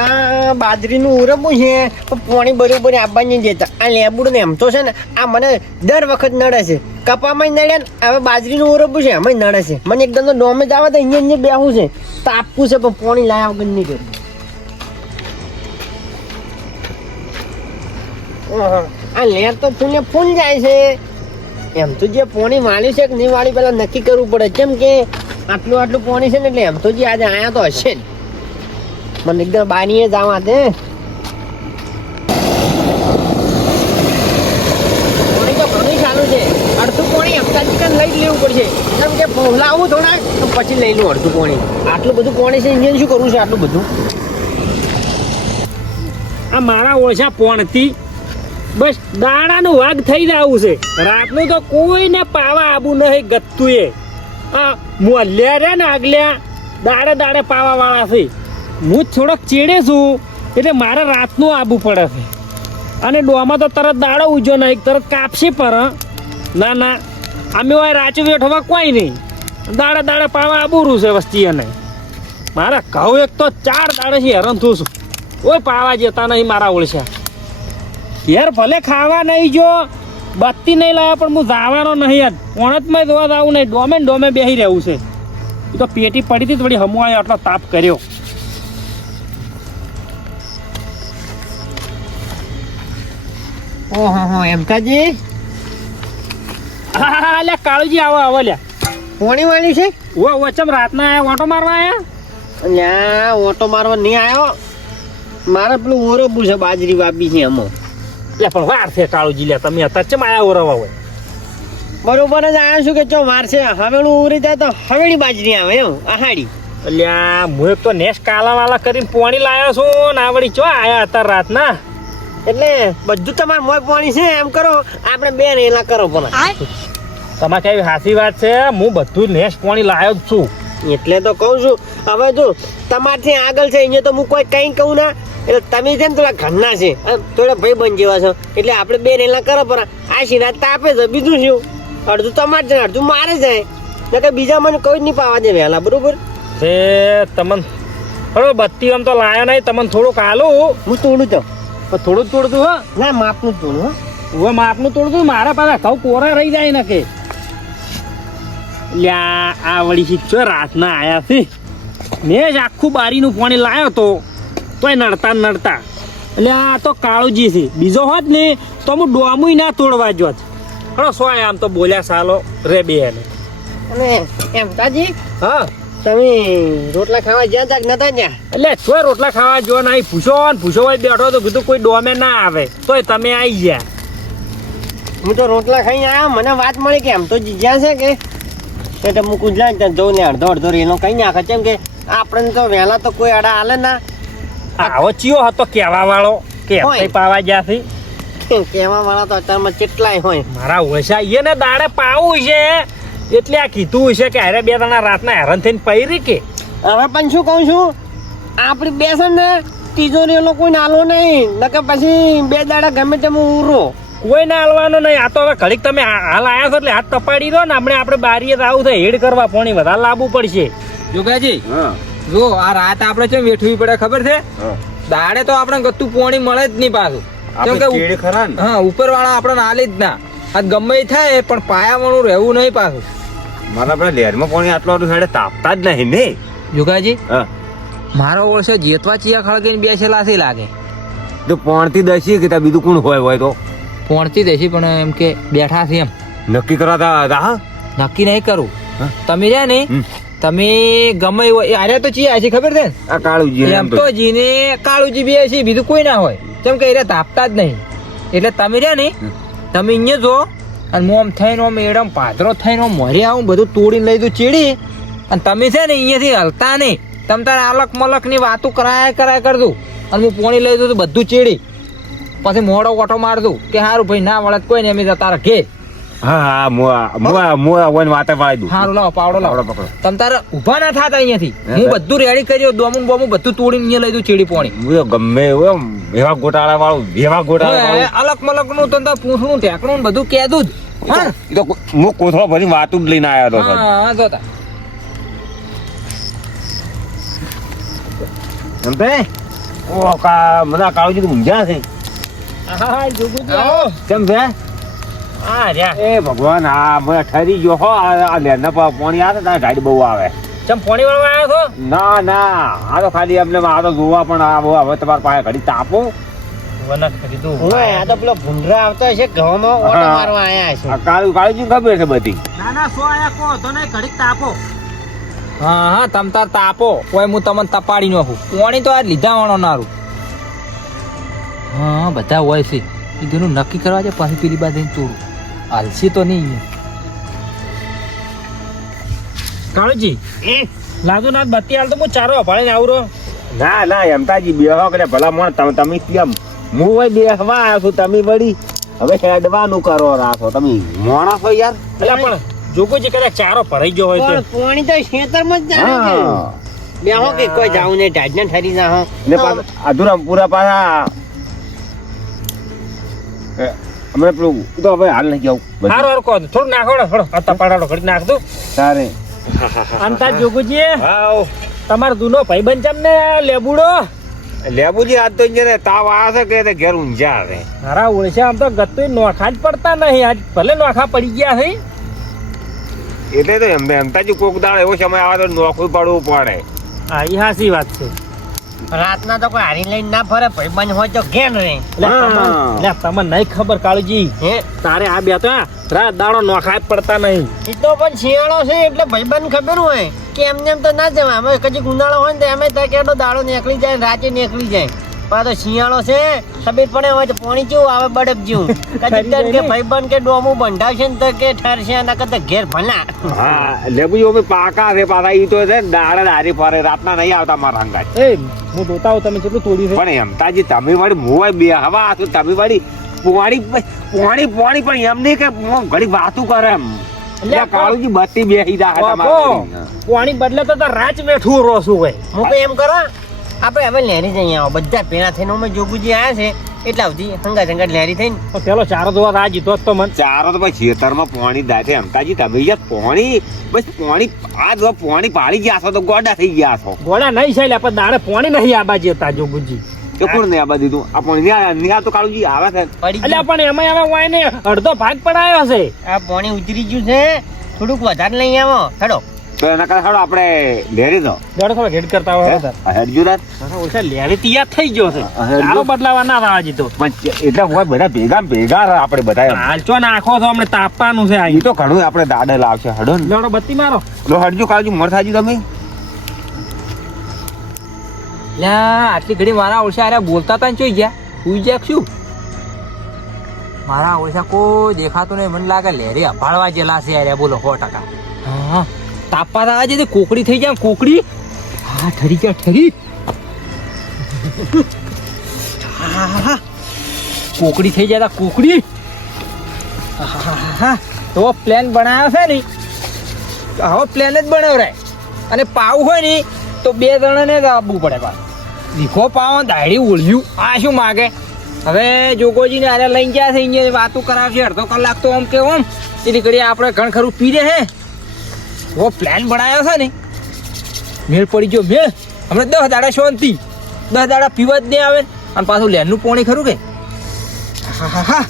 આ બાજરીનું ઉરબું છે પણ પાણી બરોબર આપવા નહીં દેતા. આ લેબુડું ને એમ તો છે ને આ મને દર વખત નડે છે. કપામાં નડે ને હવે બાજરીનું ઉરબું છે એમાં નડે છે. મને એકદમ તો ડોમે જ આવે તો અહીંયા બેહવું છે તો આપવું છે પણ પાણી લાયા વગર નહીં કર્યું. આ લેર તો ફૂલ ને ફૂલ જાય છે. એમ તો જે પાણી વાળ્યું છે કે નહીં વાળ્યું પેલા નક્કી કરવું પડે. કેમ કે આટલું પાણી છે ને એટલે એમ તો જે આજે આયા તો હશે જ. મને એકદમ બારીએ જ આવા દે. પાણી તો ઘણું ચાલુ છે. અડધું પાણી હપ્તાથી કાન લઈ જ લેવું પડશે. કેમ કે પહોલાવું થોડા તો પછી લઈ લઉં અડધું પાણી. આટલું બધું પાણી છે ઇન્જિન શું કરવું છે આટલું બધું? આ મારા ઓછા પોણથી બસ દાડાનું વાઘ થઈ જવું છે. રાતનું તો કોઈને પાવા આવું નહીં ગતું એ. આ મોલ્યા રે ને આગલ્યા દાડે પાવા વાળા છે. હું થોડોક ચેડે છું એટલે મારે રાતનું આબુ પડે છે. અને ડોમાં તો તરત દાડો ઉજો નહીં તરત કાપશે પર. ના અમે હોય રાચું બેઠવા કોઈ નહીં. દાડે પાવા આબુરું છે વસ્તી. અને મારા ઘઉં એક તો 4 દાડેથી હેરાન થયું છું. કોઈ પાવા જતા નહીં મારા ઓળશા. યાર ભલે ખાવા નહીં જો બત્તી નહીં લાવ્યા પણ હું જવાનો નહીં. યાર પોણતમાં જોવા જવું નહીં. ડોમે બેસી રહેવું છે. એ તો પેટી પડી હતી થોડી હમવાય આટલો તાપ કર્યો. ઓહો એમ કાજી હા લે કાળુજી આવો લ્યા. પાણી વાળ્યું છે? વચમ રાતના આયા ઓટો મારવા આયા? લ્યા ઓટો મારવા નહીં આવ્યો. મારે પેલું ઓરબું છે બાજરી વાપી છે એમાં. લે પણ વાર છે કાળુજી લે તમે અત્યારે ચમ આયા ઓરવા હોય? બરોબર જ આવ્યો છું કે ચો વાર છે. હવેળું ઉરી જાય તો હવેળી બાજરી આવે એમ આહાડી. અલ્યા હું એક તો નેસ કાલા કરીને પોણી લાવ્યો છું ને આવડી ચો આયા અત્યારે રાતના. એટલે બધું તમારે મોય પાણી છે એમ કરો આપણે બે રેલા કરો પણ. તમારે કઈ સાચી વાત છે. હું બધું નેસ પોણી લાવ્યો જ છું. એટલે તો કહું છું. હવે જો તમારથી આગળ છે અહીંયા તો હું કોઈ કઈ કહું ના. એટલે તમે છે ને થોડા ઘરના છે થોડા ભાઈ બંધ જેવા છો એટલે આપણે બે રેલા કરો પણ આ શિરાત તાપે છે. બીજું શું અડધું તમારે છે અડધું મારે જાય ને કે બીજા મને કોઈ જ નહીં પાવા દે વહેલા. બરોબર તે તમને બરોબર બત્તી આમ તો લાયો નહીં. તમને થોડુંક હાલું હું તોડું તો થોડું હા. ના માપનું તોડું હા. હવે માપનું તોડતું મારા પાસે ઘઉં કોરા રહી જાય ને કે લ્યા આ વળી શીખશો રાતના આયા છે ને જ આખું બારીનું પાણી લાવ્યો તો તોય નડતા એટલે આ તો કાળુજી છે. બીજો હોત ને તો હું ડોમુય ના તોડવા જોત. હળો સોય આમ તો બોલ્યા સાલો રે બે ને. અને એમ તાજી હા તમે રોટલા ખાવા જ્યાં તક નતા જ્યાં એટલે તોય રોટલા ખાવા જો નહીં. પૂછો હોય બેઠો તો કીધું કોઈ ડોમે ના આવે તોય તમે આવી ગયા. હું તો રોટલા ખાઈ આવ્યો. મને વાત મળી કે એમ તો જીજ્યા છે કે એટલે હું કુંજલા ત્યાં જઉં ને અડધો રેલો કઈ નાખે. કેમ કે આપણને તો વહેલા તો કોઈ આડા હાલે ના. આવો ચિયો હતો કેવા વાળો કે પાવા ગયા છે. કહેવા વાળા તો અત્યારમાં કેટલાય હોય. મારા ઓછા એને દાડે પાવું છે એટલે આ કીધું છે કે અરે બે દાડા રાતના હેરાન થઈને પૈરી કે. હવે પણ શું કહું છું આપણી બેસન ને તિજોરીઓ કોઈ નાલો નહીં નકે પછી 2 દાડા ગમે તેમ ઉરો કોઈ ના હાલવાનો નહીં. આ તો હવે ઘડીક તમે હાલ આવ્યા છો એટલે હાથ તપાડી દો ને. આપણે બારીએ આવું થાય હેડ કરવા પાણી વધારે લાવવું પડશે. જોગાજી જો આ રાત આપણે છે વેઠવી પડે ખબર છે. દાડે તો આપણે ગતું પાણી મળે જ નહીં પાછું. કેમ કે હા ઉપર વાળા આપણને હાલી જ ના. આ ગમે થાય પણ પાયા વાળું રહેવું નહીં પાછું. મારા પેલા લેરમાં પાણી આટલો બધું સાડે તાપતા જ નહીં ને. જોગાજી મારો ઓળશે જેતવા ચિયા ખળગીને બેસેલા છે લાગે. તો પોણથી દસી કે બીજું કોણ હોય તો પોણથી દેશી પણ એમ કે બેઠા છે એમ નક્કી કરાતા. નક્કી નહીં કરું. તમે રહ્યા ને તમે ગમે આરે તો ચિયા છે ખબર છે આ કાળુજી એમ તો જીને કાળુજી બે છે બીજું કોઈ ના હોય. કેમ કે એ તાપતા જ નહીં. એટલે તમે રહ્યા ને તમે અહીંયા જો અને મોમ થઈને આમ એડમ પાદરો થઈને મોરે આવું બધું તોડીને લઈ દઉં ચીડી. અને તમે છે ને અહીંયાથી હલતા નહીં. તમે તારે અલગ મલક ની વાતો કરાય કરતું અને હું પોણી લઈ દઉં બધું ચીડી. પછી મોડો ઓટો મારતું કે સારું ભાઈ ના વળે કોઈ નહીં અમે તારા ઘે. હા વાતે પાડી દઉં. સારું લાવો પાવડો લાવો પકડો. તમે તારે ઉભા ના થતા અહીંયાથી. હું બધું રેડી કર્યો દોમું બોમું બધું તોડીને અહીંયા લઈ દઉં ચીડી પોણી. ગમે એવા ગોટાળા વાળું અલગ મલક નું તો પૂછવું ઢેકણું બધું કેદું જ. હું કોથળો ભરી વાતું જ લઈને આવ્યો હતો. હા જોતા ઓ કા મને આ કાળુજી ઊંઝા છે હા જોગુજી આવો કેમ છે આ રહ્યા એ ભગવાન આ મને ઠરી ગયો હો આ લેરના પાણી આવે તારે ગાડી બહુ આવે ચમ પાણી વાળવા આવ્યો છો ના ના આ તો ખાલી એમને આ તો જોવા પણ આ હવે તમારા પાસે ઘડી તાપો વનક કીધું ઓય આ તો પેલો ભૂંડરા આવતો હશે ઘઉંમાં ઓટો મારવા આયા છે આ કાળુજી ખબર છે બધી ના ના સો આયા કો તો નહીં ઘડીક તાપો હા હા તમ તાર તાપો કોઈ હું તમને તપાડી નાખું પાણી તો આ લીધા વાળો નારું હા બધા હોય છે એ તેનું નક્કી કરવા છે પછી પેલી બાજુ ચોરું હાલશે તો નહીં કાળુજી લાગુ ના બત્તી હાલ તો હું ચારો ભાળીને આવરો ના ના એમતાજી બેહો કરે ભલા મોણ તમે કેમ હું હોય બેહવા આવ્યો છું તમે વળી હવે હેડવાનું કરો રાખો તમે મોણા છો યાર એટલે પણ જોગુજી કદાચ ચારો ભરાઈ ગયો હોય પણ તો પાણી તો ખેતરમાં જ જાણે છે હા બેહો કે કોઈ જાવું નહીં ઢાઢને ઠરી જાહો ને પાછા અધૂરા પૂરા પાછા હમણાં પેલું તો હવે હાલ નહીં જાઉં હારું હારું કહો થોડું નાખો થોડો આ તપાડાડો ઘડી નાખ દઉં તારે અંતા જોગુજી હાઉ તમારો દૂનો ભાઈબંધ ચમ ને લેબુડો લેબુજી આજ તો ઇન્જરે તાવ આવે છે કે ઘેર ઊંઝા આવે મારા ઓળશા આમ તો ગતું નોખા જ પડતા નહીં આજ ભલે નોખા પડી ગયા છે એટલે તો એમતાજી કોક દાળ એવો સમય આવે તો નોખું પડવું પડે હા એ હાસી વાત છે રાતના તો કોઈ હારી લઈને ના ફરે ભાઈબંધ હોય તો ઘેર રહે તમને નહીં ખબર કાળુજી હે તારે આ બે તો રાત દાડો નોખા જ પડતા નહીં એ તો પણ શિયાળો છે એટલે ભાઈબંધ ખબર હોય કે એમને એમ તો ના જવાય અમે કદી ઉનાળો હોય ને તો એમ કેટો દાડો નીકળી જાય ને રાતે નીકળી જાય પણ આ તો શિયાળો છે ખબર પડે હોય તો પાણી કેવું આવે બડક જેવું કદી તને કે ભાઈબંધ કે ડોમું બંધાવશે ને તો કે ઠરશે એના કરતા ઘેર ભલા હા લેબુજી અમે પાકા છે પાછા ઈ તો છે દાડે દારી ફરે રાતના નહીં આવતા મારા હંગાત એ હું જોતા હોઉં તમે કેટલું તોડ્યું છે પણ એમતાજી તમે વળી મોય બે હવા તો તમે વળી પોણી પણ એમ નહીં કે ઘડી વાતું કરે એમ એટલે કાળુજી બત્તી બેસી જાય તમારે પાણી બદલે તો રાચ બેઠું રોસું હોય હું કઈ એમ કરો આપણે હવે લહેરી જઈએ આવો બધા પેલા થઈને અમે જોગુજી આવ્યા છે એટલા સુધી હંગાત હંગાત લહેરી થઈને તો પેલો ચારો જોવા રાહ જીતો તો મન ચારો તો ભાઈ ખેતરમાં પાણી દાય છે એમતાજી તમે યાર પાણી બસ પાણી આ જો પાણી પાડી ગયા છો તો ગોડા થઈ ગયા છો ગોળા નહીં છે પણ દાડે પાણી નહીં આબા જતા જોગુજી તો કોણ ને આ બધું તું આ પાણી નિહાળ તો કાળુજી આવે છે પડી એટલે ગયું. પણ એમાં હવે વાય ને અડધો ભાગ પડાયો છે આ પાણી ઉતરી ગયું છે થોડુંક વધારે લઈ આવો હેડો તો એના કરતા હાલો આપણે લેરી દો જોડે થોડો હેડ કરતા હોય સર હેડજો રાત ઓછા લેરી તૈયાર થઈ ગયો છે હા, ચાલો બદલાવા ના રાહ જીતો પણ એટલે હોય બધા ભેગા આપણે બધા એમ. હાલચો નાખો તો અમને તાપવાનું છે ઈ અહીં તો ઘણું આપણે દાડે લાવશે હડો ને જોડો બત્તી મારો લો હડજો કાળજી મર થાજી તમે લ્યા આટલી ઘડી મારા ઓળશા અરે બોલતા તા ને ચોઈ ગયા સુઈ ગયા કે શું મારા ઓળશા કોઈ દેખાતું નહીં મને લાગે લેરી અભાળવા જેલા છે યાર બોલો 100%. હા તાપવા તો આજે કોકડી થઈ જાય કોકડી હા ઠરી ગયા ઠરી હા, કોકડી થઈ જાય કોકડી હા, તો પ્લાન બનાવ્યો છે ને હવે પ્લાન જ બનાવરાય અને પાવ હોય ને તો 2 જણાને જ આપવું પડે પાછું દીખો પાવ દાયડી ઓળ્યું આ શું માગે હવે જોગોજીને આરે લઈને ગયા છે અહીંયા વાતો કરાવશે અડધો કલાક તો આમ કે આમ એની ઘડી આપણે ઘણ ખરું પી દે હે વો પ્લાન બનાવ્યો છે ને મેળ પડી ગયો મેળ હમણાં 10 દાડા શાંતિ 10 દાડા પીવા જ નહીં આવે અને પાછું લેનનું પાણી ખરું કે હા હા હા